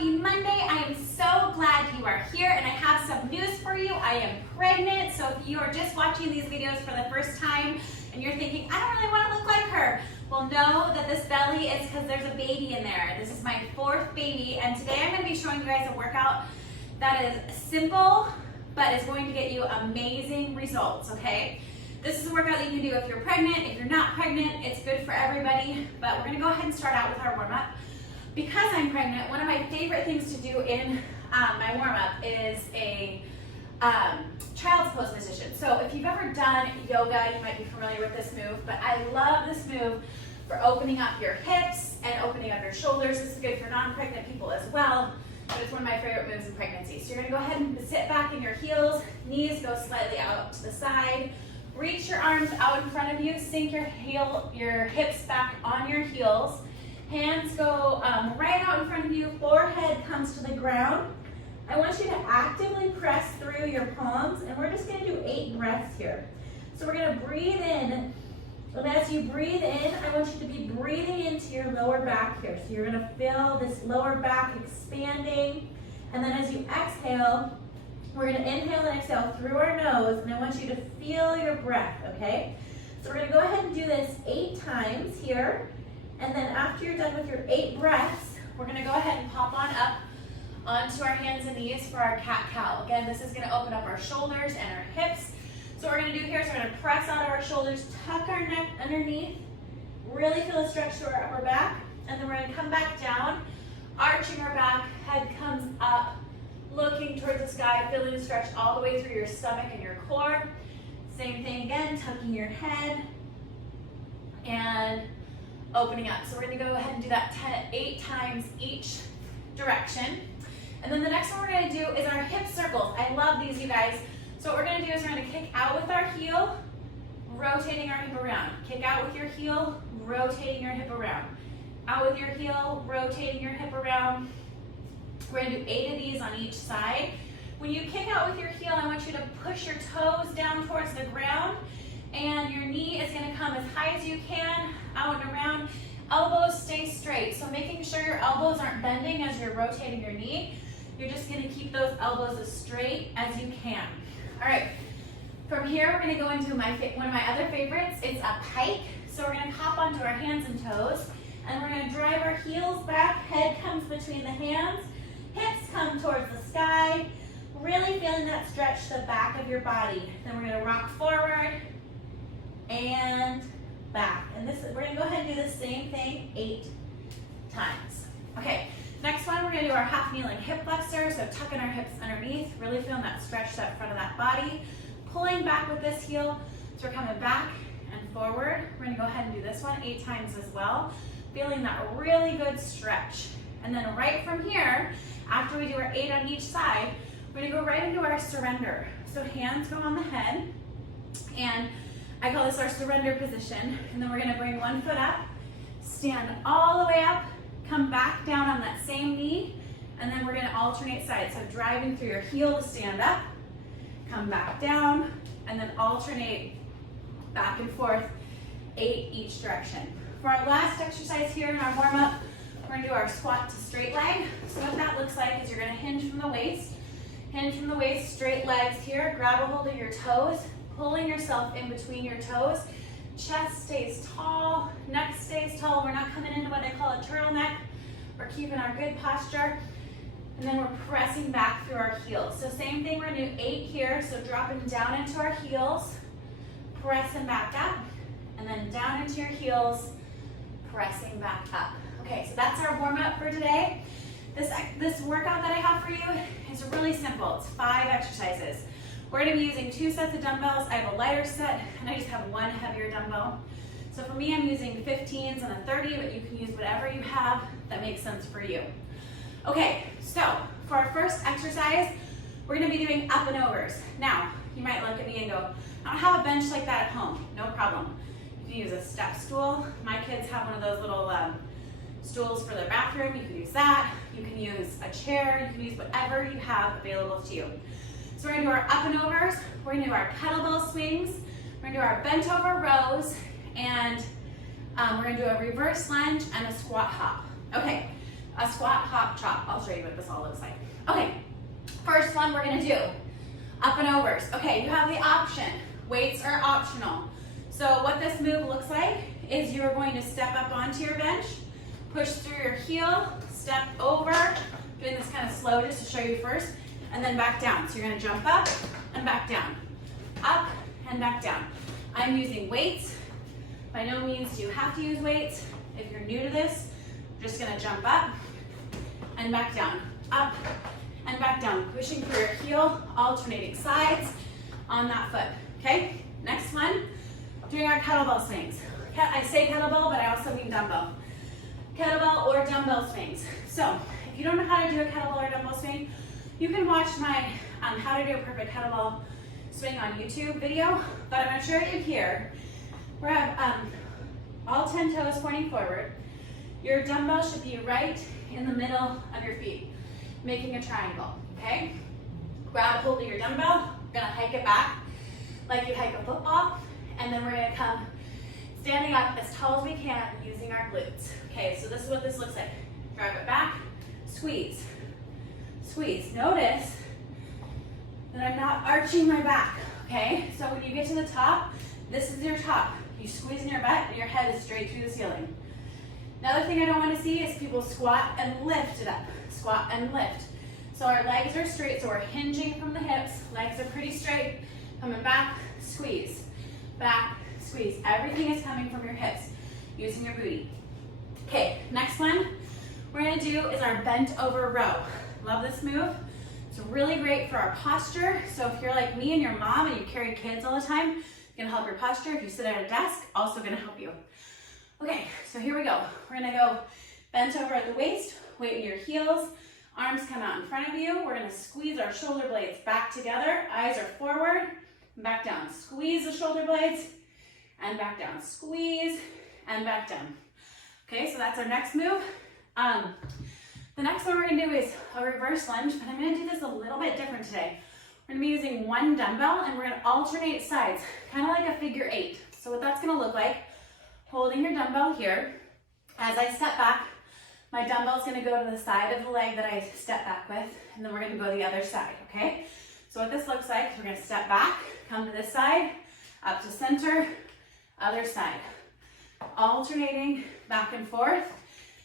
happy Monday. I am so glad you are here and I have some news for you. I am pregnant, so if you are just watching these videos for the first time and you're thinking, I don't really want to look like her, well, know that this belly is because there's a baby in there. This is my fourth baby, and today I'm going to be showing you guys a workout that is simple, but is going to get you amazing results, okay? This is a workout that you can do if you're pregnant, if you're not pregnant. It's good for everybody, but we're going to go ahead and start out with our warm-up. Because I'm pregnant, one of my favorite things to do in my warm-up is a child's pose position. So if you've ever done yoga, you might be familiar with this move, but I love this move for opening up your hips and opening up your shoulders. This is good for non-pregnant people as well, but it's one of my favorite moves in pregnancy. So you're gonna go ahead and sit back in your heels, knees go slightly out to the side, reach your arms out in front of you, sink your hips back on your heels, hands go right out in front of you, forehead comes to the ground. I want you to actively press through your palms, and we're just gonna do 8 breaths here. So we're gonna breathe in, and as you breathe in, I want you to be breathing into your lower back here. So you're gonna feel this lower back expanding, and then as you exhale, we're gonna inhale and exhale through our nose, and I want you to feel your breath, okay? So we're gonna go ahead and do this 8 times here, and then after you're done with your 8 breaths, we're gonna go ahead and pop on up onto our hands and knees for our cat-cow. Again, this is gonna open up our shoulders and our hips. So what we're gonna do here is we're gonna press out of our shoulders, tuck our neck underneath, really feel a stretch to our upper back, and then we're gonna come back down, arching our back, head comes up, looking towards the sky, feeling the stretch all the way through your stomach and your core. Same thing again, tucking your head and opening up. So we're gonna go ahead and do that 8 times each direction. And then the next one we're gonna do is our hip circles. I love these, you guys. So what we're gonna do is we're gonna kick out with our heel, rotating our hip around. Kick out with your heel, rotating your hip around. Out with your heel, rotating your hip around. We're gonna do 8 of these on each side. When you kick out with your heel, I want you to push your toes down towards the ground, and your knee is gonna come as high as you can, out and around. Elbows stay straight, so making sure your elbows aren't bending as you're rotating your knee. You're just gonna keep those elbows as straight as you can. All right, from here we're gonna go into one of my other favorites. It's a pike. So we're gonna hop onto our hands and toes, and we're gonna drive our heels back, head comes between the hands, hips come towards the sky, really feeling that stretch the back of your body. Then we're gonna rock forward and back. And we're gonna go ahead and do the same thing 8 times. Okay, next one we're gonna do our half kneeling hip flexor. So tucking our hips underneath, really feeling that stretch that front of that body. Pulling back with this heel, so we're coming back and forward. We're gonna go ahead and do this one 8 times as well. Feeling that really good stretch. And then right from here, after we do our 8 on each side, we're gonna go right into our surrender. So hands go on the head, and I call this our surrender position. And then we're gonna bring one foot up, stand all the way up, come back down on that same knee, and then we're gonna alternate sides. So driving through your heel to stand up, come back down, and then alternate back and forth, 8 each direction. For our last exercise here in our warm-up, we're gonna do our squat to straight leg. So what that looks like is you're gonna hinge from the waist, straight legs here, grab a hold of your toes, pulling yourself in between your toes. Chest stays tall, neck stays tall. We're not coming into what I call a turtleneck. We're keeping our good posture. And then we're pressing back through our heels. So same thing, we're gonna do 8 here. So dropping down into our heels, pressing back up, and then down into your heels, pressing back up. Okay, so that's our warm up for today. This workout that I have for you is really simple. It's 5 exercises. We're gonna be using 2 sets of dumbbells. I have a lighter set, and I just have 1 heavier dumbbell. So for me, I'm using 15s and a 30, but you can use whatever you have that makes sense for you. Okay, so for our first exercise, we're gonna be doing up and overs. Now, you might look at me and go, I don't have a bench like that at home. No problem. You can use a step stool. My kids have one of those little stools for their bathroom. You can use that. You can use a chair. You can use whatever you have available to you. So we're gonna do our up and overs. We're gonna do our kettlebell swings. We're gonna do our bent over rows, and we're gonna do a reverse lunge and a squat hop. Okay, a squat, hop, chop. I'll show you what this all looks like. Okay, first one we're gonna do up and overs. Okay, you have the option. Weights are optional. So what this move looks like is you're going to step up onto your bench, push through your heel, step over, doing this kind of slow just to show you first, and then back down. So you're gonna jump up and back down, up and back down. I'm using weights. By no means do you have to use weights. If you're new to this, you're just gonna jump up and back down, up and back down, pushing through your heel, alternating sides on that foot, okay? Next one, doing our kettlebell swings. I say kettlebell, but I also mean dumbbell. Kettlebell or dumbbell swings. So if you don't know how to do a kettlebell or dumbbell swing, you can watch my how to do a perfect kettlebell swing on YouTube video, but I'm gonna show you here. We're at all 10 toes pointing forward. Your dumbbell should be right in the middle of your feet, making a triangle, okay? Grab hold of your dumbbell, we're gonna hike it back like you hike a football, and then we're gonna come standing up as tall as we can using our glutes. Okay, so this is what this looks like. Drive it back, squeeze, squeeze. Notice that I'm not arching my back, okay? So when you get to the top, this is your top. You squeeze in your butt and your head is straight through the ceiling. Another thing I don't want to see is people squat and lift it up. Squat and lift. So our legs are straight, so we're hinging from the hips. Legs are pretty straight. Coming back, squeeze. Back, squeeze. Everything is coming from your hips, using your booty. Okay, next one we're gonna do is our bent over row. Love this move. It's really great for our posture. So if you're like me and your mom and you carry kids all the time, it's gonna help your posture. If you sit at a desk, also gonna help you. Okay, so here we go. We're gonna go bent over at the waist, weight in your heels, arms come out in front of you. We're gonna squeeze our shoulder blades back together. Eyes are forward, back down. Squeeze the shoulder blades and back down. Squeeze and back down. Okay, so that's our next move. The next one we're gonna do is a reverse lunge, but I'm gonna do this a little bit different today. We're gonna be using one dumbbell and we're gonna alternate sides, kind of like a figure 8. So what that's gonna look like, holding your dumbbell here. As I step back, my dumbbell's gonna go to the side of the leg that I step back with, and then we're gonna go the other side, okay? So what this looks like, we're gonna step back, come to this side, up to center, other side. Alternating back and forth.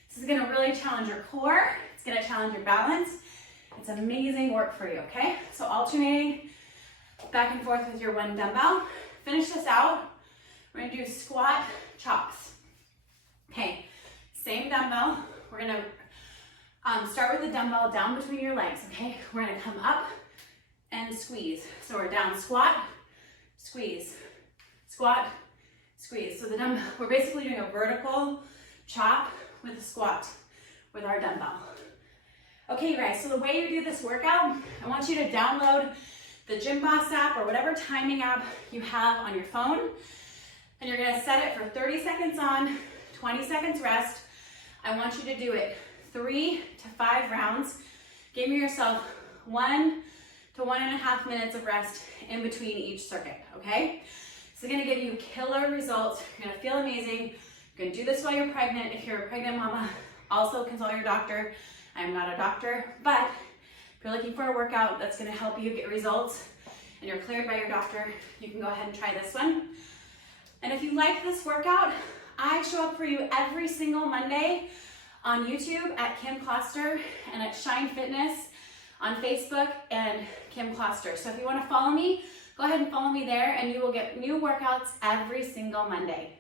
This is gonna really challenge your core. It's gonna challenge your balance. It's amazing work for you, okay? So alternating back and forth with your one dumbbell. Finish this out. We're gonna do squat chops. Okay, same dumbbell. We're gonna start with the dumbbell down between your legs, okay? We're gonna come up and squeeze. So we're down, squat, squeeze, squat, squeeze. So the dumbbell, we're basically doing a vertical chop with a squat with our dumbbell. Okay, you guys, so the way you do this workout, I want you to download the Gym Boss app or whatever timing app you have on your phone, and you're gonna set it for 30 seconds on, 20 seconds rest. I want you to do it 3 to 5 rounds. Give yourself 1 to 1.5 minutes of rest in between each circuit, okay? It's gonna give you killer results. You're gonna feel amazing. You're gonna do this while you're pregnant. If you're a pregnant mama, also consult your doctor. I'm not a doctor, but if you're looking for a workout that's gonna help you get results and you're cleared by your doctor, you can go ahead and try this one. And if you like this workout, I show up for you every single Monday on YouTube at Kim Kloster and at Shine Fitness on Facebook and Kim Kloster. So if you wanna follow me, go ahead and follow me there and you will get new workouts every single Monday.